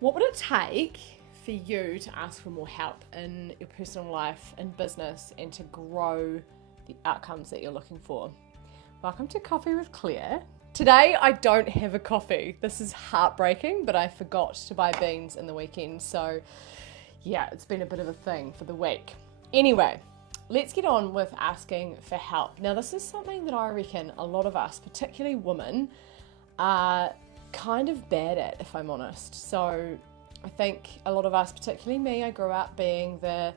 What would it take for you to ask for more help in your personal life and business and to grow the outcomes that you're looking for? Welcome to Coffee with Claire. Today I don't have a coffee. This is heartbreaking, but I forgot to buy beans in the weekend. So yeah, it's been a bit of a thing for the week. Anyway, let's get on with asking for help. Now this is something that I reckon a lot of us, particularly women, are kind of bad at, if I'm honest. So I think a lot of us, particularly me, I grew up being the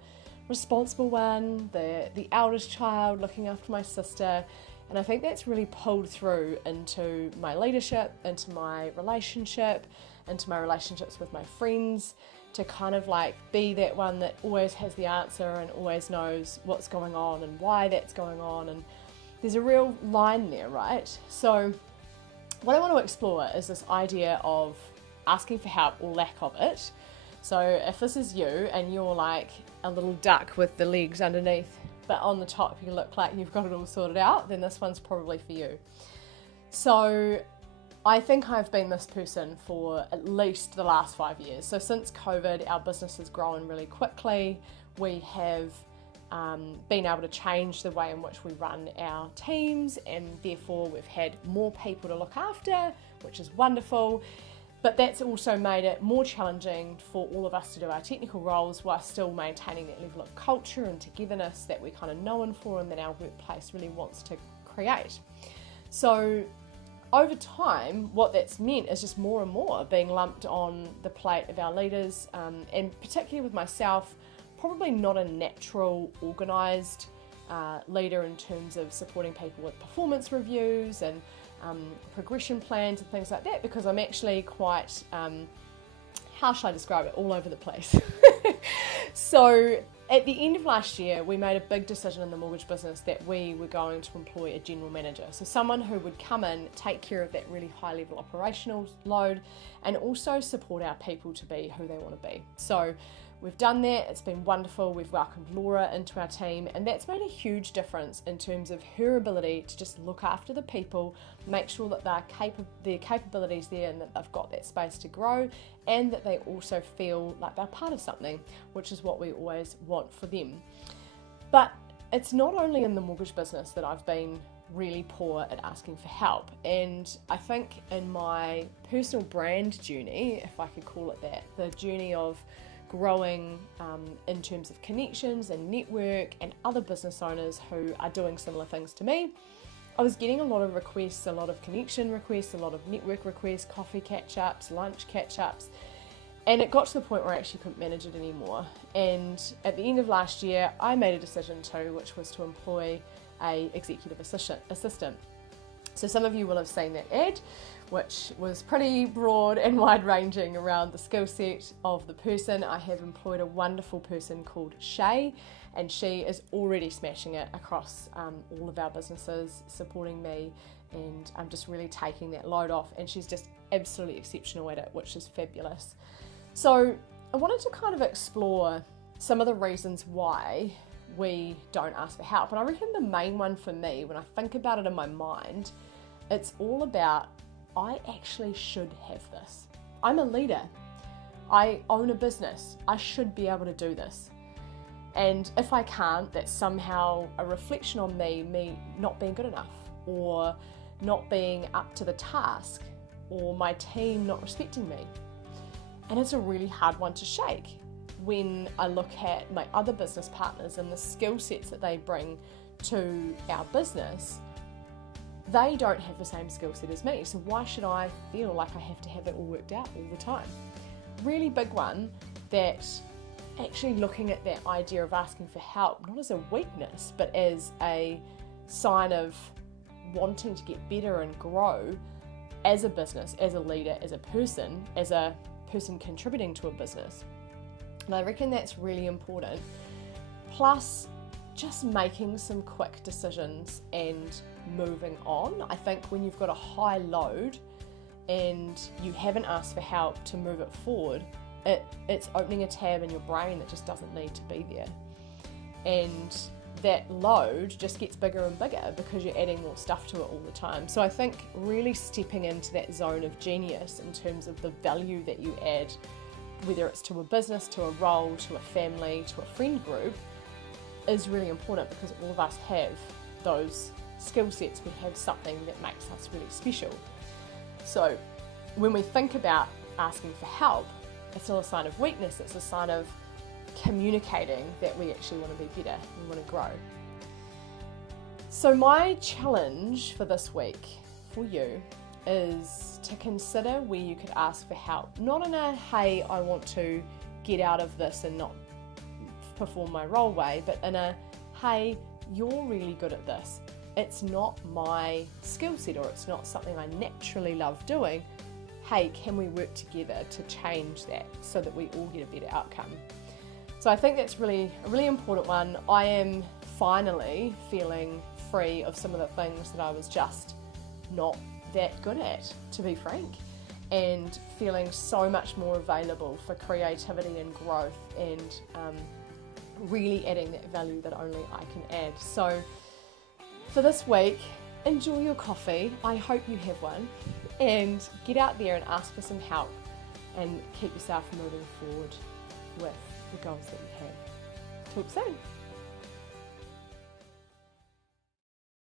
responsible one, the eldest child, looking after my sister, and I think that's really pulled through into my leadership, into my relationship, into my relationships with my friends, to kind of like be that one that always has the answer and always knows what's going on and why that's going on, and there's a real line there, right? So what I want to explore is this idea of asking for help or lack of it. So if this is you and you're like a little duck with the legs underneath, but on the top you look like you've got it all sorted out, then this one's probably for you. So I think I've been this person for at least the last 5 years. So since COVID, our business has grown really quickly. We have been able to change the way in which we run our teams, and therefore we've had more people to look after, which is wonderful. But that's also made it more challenging for all of us to do our technical roles while still maintaining that level of culture and togetherness that we're kind of known for and that our workplace really wants to create. So over time, what that's meant is just more and more being lumped on the plate of our leaders, and particularly with myself, probably not a natural, organised leader in terms of supporting people with performance reviews and progression plans and things like that, because I'm actually quite, how shall I describe it, all over the place. So at the end of last year, we made a big decision in the mortgage business that we were going to employ a general manager. So someone who would come in, take care of that really high level operational load, and also support our people to be who they want to be. So we've done that, it's been wonderful. We've welcomed Laura into our team, and that's made a huge difference in terms of her ability to just look after the people, make sure that their capabilities there and that they've got that space to grow, and that they also feel like they're part of something, which is what we always want for them. But it's not only in the mortgage business that I've been really poor at asking for help, and I think in my personal brand journey, if I could call it that, the journey of growing in terms of connections and network and other business owners who are doing similar things to me, I was getting a lot of requests, a lot of connection requests, a lot of network requests, coffee catch-ups, lunch catch-ups, and it got to the point where I actually couldn't manage it anymore. And at the end of last year, I made a decision too, which was to employ a executive assistant. So some of you will have seen that ad, which was pretty broad and wide-ranging around the skill set of the person. I have employed a wonderful person called Shay, and she is already smashing it across all of our businesses, supporting me, and I'm just really taking that load off, and she's just absolutely exceptional at it, which is fabulous. So I wanted to kind of explore some of the reasons why we don't ask for help, and I reckon the main one for me, when I think about it in my mind, it's all about, I actually should have this. I'm a leader. I own a business. I should be able to do this. And if I can't, that's somehow a reflection on me not being good enough, or not being up to the task, or my team not respecting me. And it's a really hard one to shake when I look at my other business partners and the skill sets that they bring to our business. They don't have the same skill set as me, so why should I feel like I have to have it all worked out all the time? Really big one, that actually looking at that idea of asking for help, not as a weakness, but as a sign of wanting to get better and grow as a business, as a leader, as a person contributing to a business. And I reckon that's really important. Plus, just making some quick decisions and moving on. I think when you've got a high load and you haven't asked for help to move it forward, it's opening a tab in your brain that just doesn't need to be there. And that load just gets bigger and bigger because you're adding more stuff to it all the time. So I think really stepping into that zone of genius in terms of the value that you add whether it's to a business, to a role, to a family, to a friend group, is really important because all of us have those skill sets. We have something that makes us really special. So when we think about asking for help, it's not a sign of weakness, it's a sign of communicating that we actually want to be better, we want to grow. So my challenge for this week for you is to consider where you could ask for help. Not in a, hey, I want to get out of this and not perform my role way, but in a, hey, you're really good at this. It's not my skill set, or it's not something I naturally love doing. Hey, can we work together to change that so that we all get a better outcome? So I think that's a really important one. I am finally feeling free of some of the things that I was just not that good at, to be frank, and feeling so much more available for creativity and growth, and really adding that value that only I can add. So for this week, enjoy your coffee. I hope you have one, and get out there and ask for some help and keep yourself moving forward with the goals that you have. Talk soon.